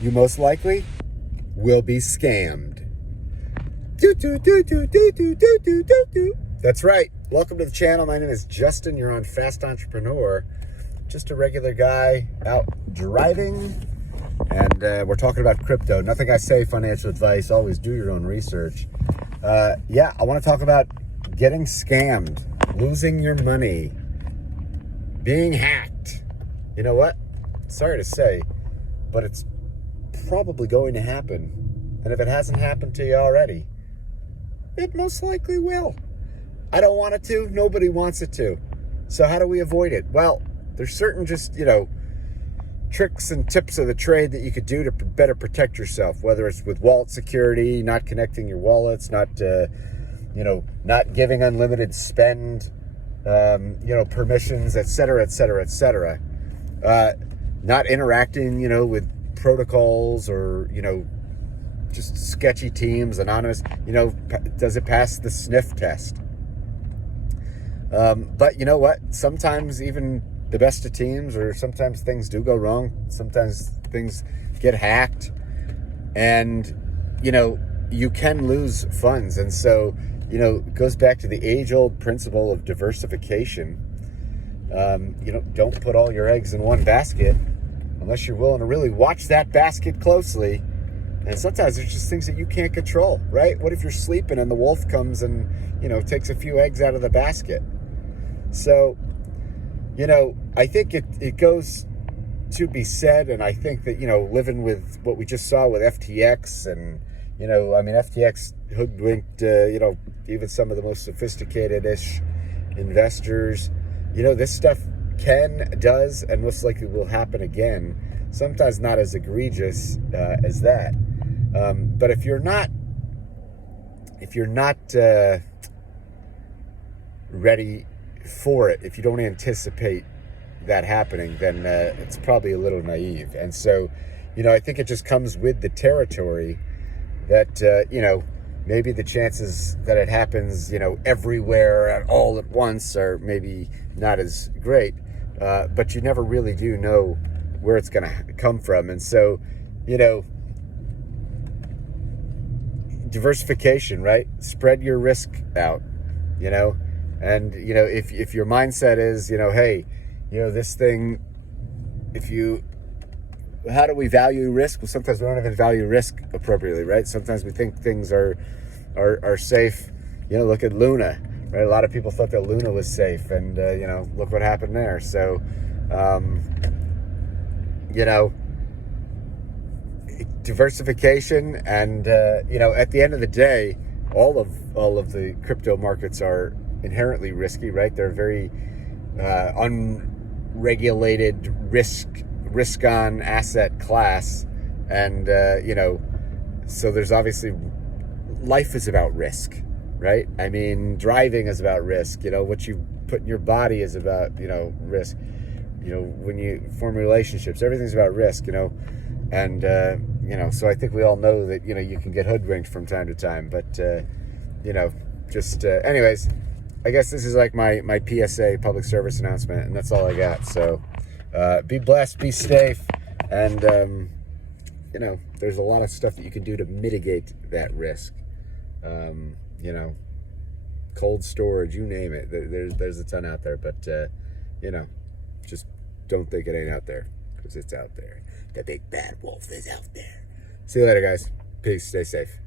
you most likely will be scammed. Do, do, do, do, do, do, do, do, do, do. That's right. Welcome to the channel. My name is Justin. You're on Fast Entrepreneur. Just a regular guy out driving. And we're talking about crypto. Nothing I say financial advice. Always do your own research. I want to talk about getting scammed, losing your money, being hacked. You know what? Sorry to say, but it's probably going to happen. And if it hasn't happened to you already, it most likely will. I don't want it to. Nobody wants it to. So how do we avoid it? Well, there's certain tricks and tips of the trade that you could do to better protect yourself, whether it's with wallet security, not connecting your wallets, not giving unlimited spend, permissions, et cetera, et cetera, et cetera. Not interacting, with protocols or, just sketchy teams, anonymous, does it pass the sniff test? But you know what? Sometimes even the best of teams, or sometimes things do go wrong. Sometimes things get hacked and, you can lose funds. And so, it goes back to the age-old principle of diversification. Don't put all your eggs in one basket unless you're willing to really watch that basket closely. And sometimes there's just things that you can't control, right? What if you're sleeping and the wolf comes and, takes a few eggs out of the basket? So, I think it goes to be said, and I think that, living with what we just saw with FTX and, FTX hoodwinked, even some of the most sophisticated-ish investors. This stuff does, and most likely will happen again. Sometimes not as egregious as that. But if you're not ready for it, if you don't anticipate that happening, then it's probably a little naive. And so, I think it just comes with the territory that, maybe the chances that it happens, everywhere and all at once are maybe not as great. But you never really do know where it's going to come from. And so, diversification, right? Spread your risk out, and, if your mindset is, hey, this thing, how do we value risk? Well, sometimes we don't even value risk appropriately, right? Sometimes we think things are safe. Look at Luna, right? A lot of people thought that Luna was safe, and, look what happened there. So, diversification, and, at the end of the day, all of the crypto markets are inherently risky, right? They're very unregulated risk-on asset class, and so there's obviously, life is about risk, right? I mean, driving is about risk. What you put in your body is about risk. When you form relationships, everything's about risk. And so I think we all know that you can get hoodwinked from time to time, but anyways, I guess this is like my PSA, public service announcement, and that's all I got. So be blessed, be safe, and there's a lot of stuff that you can do to mitigate that risk. Cold storage, you name it. There's a ton out there, but just don't think it ain't out there, because it's out there. The big bad wolf is out there. See you later, guys. Peace. Stay safe.